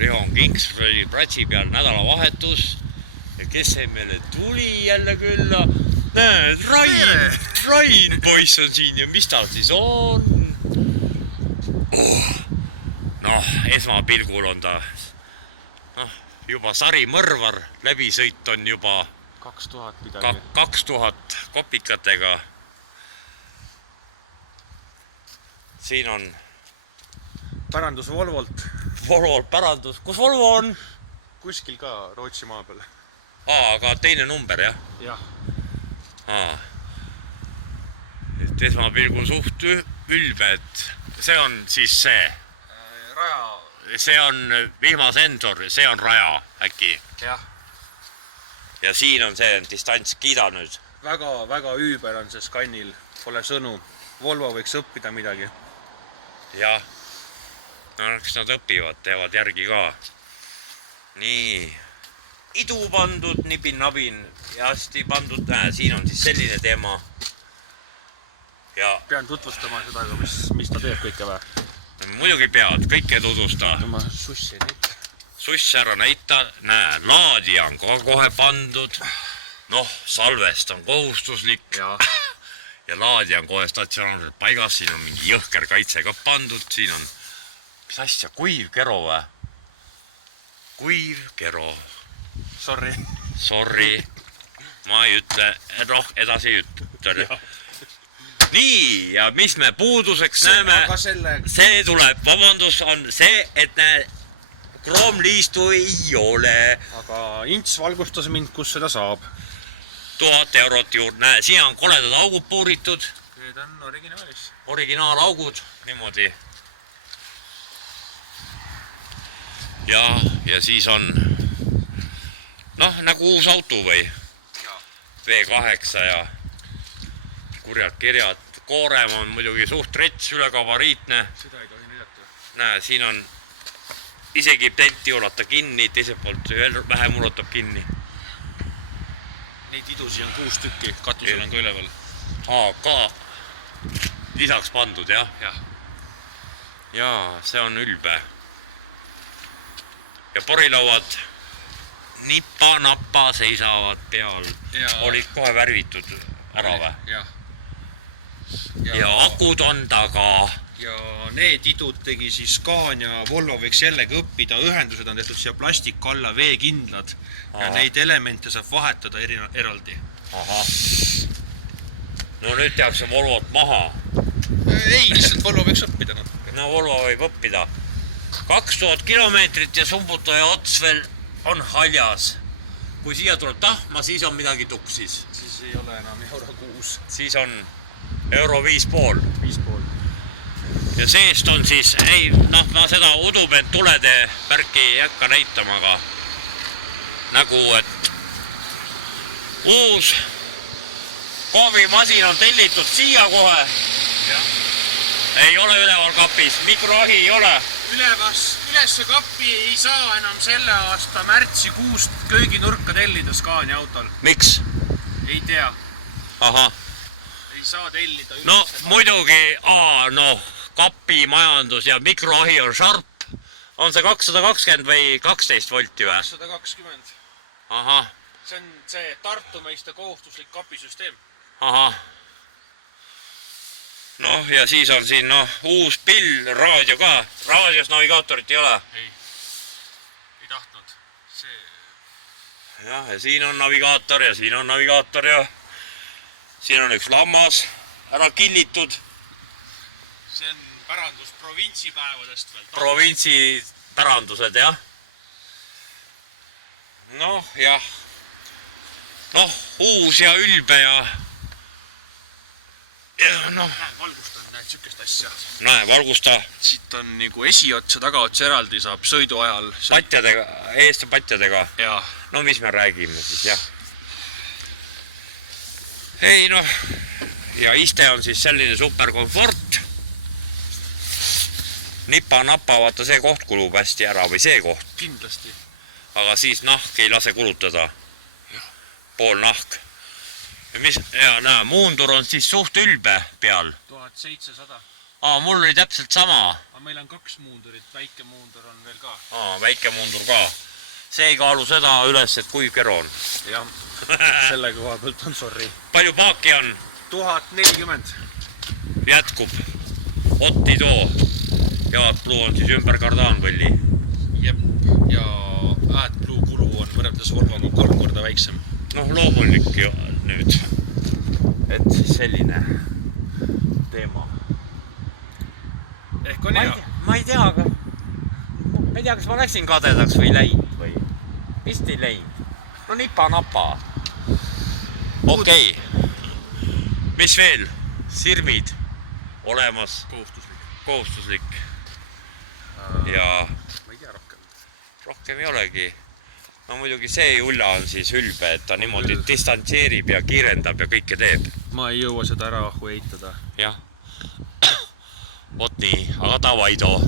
Riho Kings oli platsi peal nädalavahetus ja kes see meile tuli jälle külla? Näed, Rain poiss on siin ja mis tal siis on? Noh, esmapilgul on ta juba sarimõrvar, läbisõit on juba 2000 midagi. 2000 kopikatega. Siin on Pärandus Volvolt. Volvolt pärandus. Kus Volvo on? Kuskil ka Rootsi maa peal. Aga teine number, jah? Jah. Et esmapilgul suht ülbe, et see on siis see. Raja. See on vihmasensor, see on raja äkki. Jah. Ja siin on see distants, kiida nüüd. Väga üüber on see Scannil, pole sõnu. Volvo võiks õppida midagi. Jah. No eks nad õpivad, teevad järgi ka. Nii. Idu pandud, nibin-nabin ja hästi pandud. Siin on siis selline teema. Ja pean tutvustama seda, mis ta teeb kõike või? Muidugi pead, kõike tutvusta. No ma sussi ei näita. Suss ära näita. Näe, laadija on kohe pandud. Noh, salvest on kohustuslik. Ja laadija on kohe statsionaarselt paigas. Siin on mingi jõhker kaitse ka pandud. Siin on, mis asja, kuiv kero või? Kuiv kero. Sorry. Ma ei ütle, edasi ei ütle. Nii, ja mis me puuduseks näeme? See tuleb, vabandus, on see, et kroomliistu ei ole. Aga Ints valgustas mind, kus seda saab. 1000 eurot juurde. Näe, siin on koledad augud puuritud. Need on originaalis. Originaalaugud, niimoodi. Ja siis on, nagu uus auto või? V8 ja kurjad kirjad. Koorem on muidugi suht rets, ülekavariitne. Seda ei tohi näidata. Näe, siin on isegi tenti ulata kinni, teiselt poolt vähem ulatab kinni. Neid idusi on 6 tükki, katusel on ka üleval. Ka lisaks pandud, jah? Jaa, see on ülbe. Ja porilauad nippa-nappa seisavad peal. Olid kohe värvitud ära või? Ja akud on taga. Ja need idud tegi siis Scania, Volvo võiks jällegi õppida. Ühendused on tehtud siia plastik alla, veekindlad. Ja neid elemente saab vahetada eraldi. No nüüd tehakse Volvot maha. Ei, lihtsalt Volvo võiks õppida. No Volvo võib õppida. 2000 kilomeetrit ja sumbutaja ots veel on haljas. Kui siia tuleb tahma, siis on midagi tuksis. Siis ei ole enam euro 6. Siis on euro 5,5. 5,5. Ja seest on siis, ma seda udupent tulede värki ei hakka näitama, aga nagu, et uus kohvimasin on tellitud siia kohe. Ei ole üleval kapis, mikroahi ei ole. Ülesse kappi ei saa enam selle aasta märtsikuust kööginurka tellida Scania autol. Miks? Ei tea. Ei saa tellida üles. No muidugi, kapi majandus ja mikroahi on Sharp. On see 220 või 12 volti või? 220. See on see Tartu meiste kohustuslik kapisüsteem. Ja siis on siin uus pill, raadio ka. Raadios navigaatorit ei ole. Ei tahtnud. Ja siin on navigaator ja siin on navigaator ja siin on üks lammas ära killitud. See on pärandus provintsipäevadest veel. Provintsi pärandused, jah. Uus ja ülbe ja valgusta, näed sükest asja. Näe, valgusta. Siit on nagu esiots ja tagaots eraldi saab sõidu ajal. Patjadega, eest ja patjadega. Jaa. No mis me räägime siis, jah. Ja iste on siis selline superkomfort. Nipa-napa, vaata see koht kulub hästi ära või see koht. Kindlasti. Aga siis nahk ei lase kulutada. Pool nahk. Muundur on siis suht ülbe peal. 1700. Mul oli täpselt sama. Aga meil on 2 muundurit, väike muundur on veel ka. Väike muundur ka. See ei kaalu seda üles, et kuiv kero on. Jah, selle koha pealt on sorry. Palju paaki on? 1040. Jätkub. Otti too. AdBlue on siis ümber kardaanvõlli. Jep, ja AdBlue kulu on võrreldes Volvoga 3 korda väiksem. Loomulik ju nüüd. Et siis selline teema. Ehk on hea. Ma ei tea, kas ma läksin kadedaks või läinud või vist ei läinud. No nipa-napa. Okei. Mis veel? Sirmid olemas. Kohustuslik. Ja ma ei tea rohkem. Rohkem ei olegi. No muidugi see Ulla on siis ülbe, et ta niimoodi distantseerib ja kiirendab ja kõike teeb. Ma ei jõua seda ära ahvu eitada. Jah. Vot nii, aga davai too.